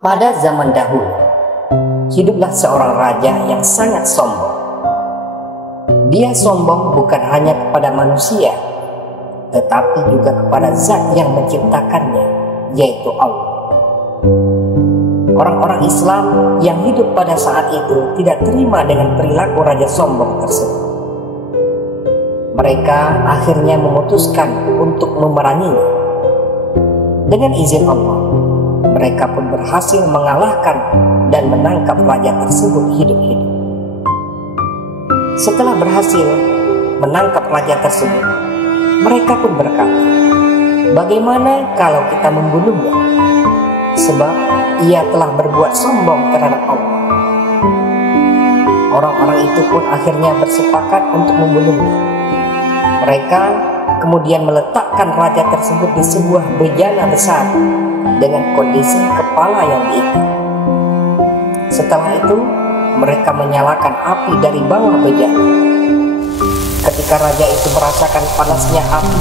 Pada zaman dahulu, hiduplah seorang raja yang sangat sombong. Dia sombong bukan hanya kepada manusia, tetapi juga kepada zat yang menciptakannya, yaitu Allah. Orang-orang Islam yang hidup pada saat itu tidak terima dengan perilaku raja sombong tersebut. Mereka akhirnya memutuskan untuk memeranginya. Dengan izin Allah, mereka pun berhasil mengalahkan dan menangkap raja tersebut hidup-hidup. Setelah berhasil menangkap raja tersebut, mereka pun berkata, "Bagaimana kalau kita membunuhnya? Sebab ia telah berbuat sombong terhadap Allah." Orang-orang itu pun akhirnya bersepakat untuk membunuhnya. Mereka kemudian meletakkan raja tersebut di sebuah bejana besar dengan kondisi kepala yang diikat. Setelah itu, mereka menyalakan api dari bawah bejana. Ketika raja itu merasakan panasnya api,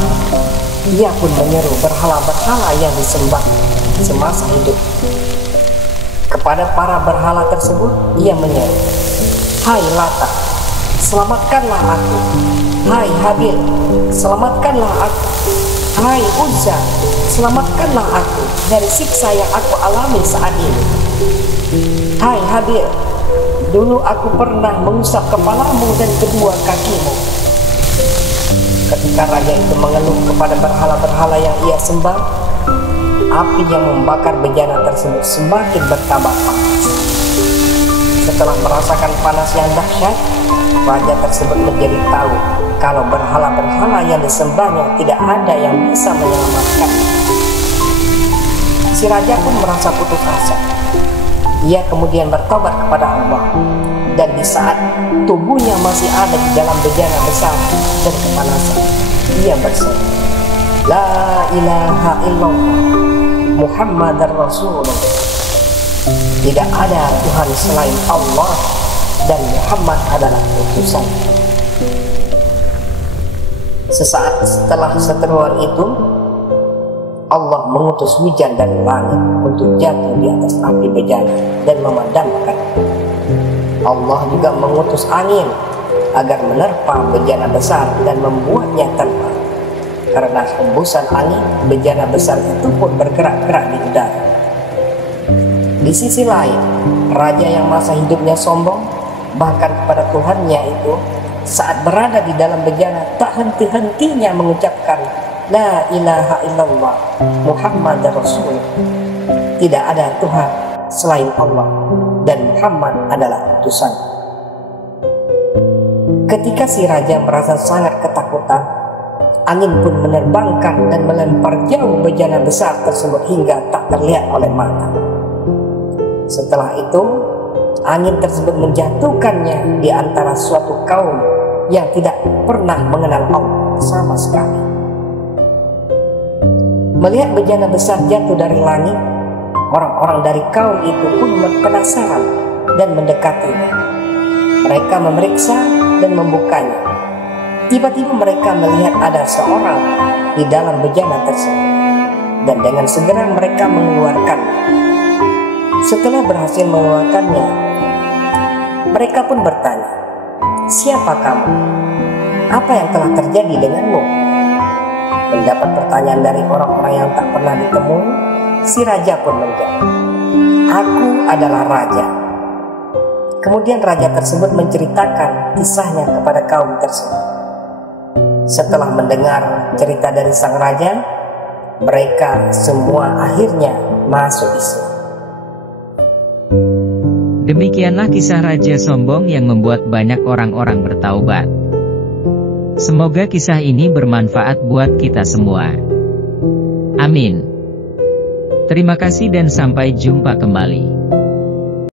ia pun menyeru berhala-berhala yang disembah semasa hidup. Kepada para berhala tersebut, ia menyeru, "Hai Lata, selamatkanlah aku. Hai Habil, selamatkanlah aku. Hai Uzza, selamatkanlah aku dari siksa yang aku alami saat ini. Hai Habil, dulu aku pernah mengusap kepalamu dan kedua kakimu." Ketika raja itu mengeluh kepada berhala-berhala yang ia sembah, api yang membakar bejana tersebut semakin bertambah panas. Setelah merasakan panas yang dahsyat, raja tersebut menjadi tahu kalau berhala-berhala yang disembahnya tidak ada yang bisa menyelamatkan. Si raja pun merasa putus asa. Ia kemudian bertobat kepada Allah, dan di saat tubuhnya masih ada di dalam bejana besar dan kepanasan, ia berseru, "La ilaha illallah, Muhammadar Rasulullah." Tidak ada Tuhan selain Allah, dan Muhammad adalah utusan. Sesaat setelah seteruan itu, Allah mengutus hujan dari langit untuk jatuh di atas api bejana dan memadamkan. Allah juga mengutus angin agar menerpa bejana besar dan membuatnya terbang. Karena hembusan angin, bejana besar itu pun bergerak-gerak di udara. Di sisi lain, raja yang masa hidupnya sombong, bahkan kepada Tuhannya itu, saat berada di dalam bejana tak henti-hentinya mengucapkan, "La ilaha illallah, Muhammadar Rasulullah." Tidak ada Tuhan selain Allah, dan Muhammad adalah utusan. Ketika si raja merasa sangat ketakutan, angin pun menerbangkan dan melempar jauh bejana besar tersebut hingga tak terlihat oleh mata. Setelah itu, angin tersebut menjatuhkannya di antara suatu kaum yang tidak pernah mengenal Allah sama sekali. Melihat bejana besar jatuh dari langit, orang-orang dari kaum itu pun penasaran dan mendekatinya. Mereka memeriksa dan membukanya. Tiba-tiba mereka melihat ada seorang di dalam bejana tersebut, dan dengan segera mereka mengeluarkannya. Setelah berhasil mengeluarkannya, mereka pun bertanya, "Siapa kamu? Apa yang telah terjadi denganmu?" Mendapat pertanyaan dari orang-orang yang tak pernah ditemui, si raja pun menjawab, "Aku adalah raja." Kemudian raja tersebut menceritakan kisahnya kepada kaum tersebut. Setelah mendengar cerita dari sang raja, mereka semua akhirnya masuk Islam. Demikianlah kisah raja sombong yang membuat banyak orang-orang bertaubat. Semoga kisah ini bermanfaat buat kita semua. Amin. Terima kasih dan sampai jumpa kembali.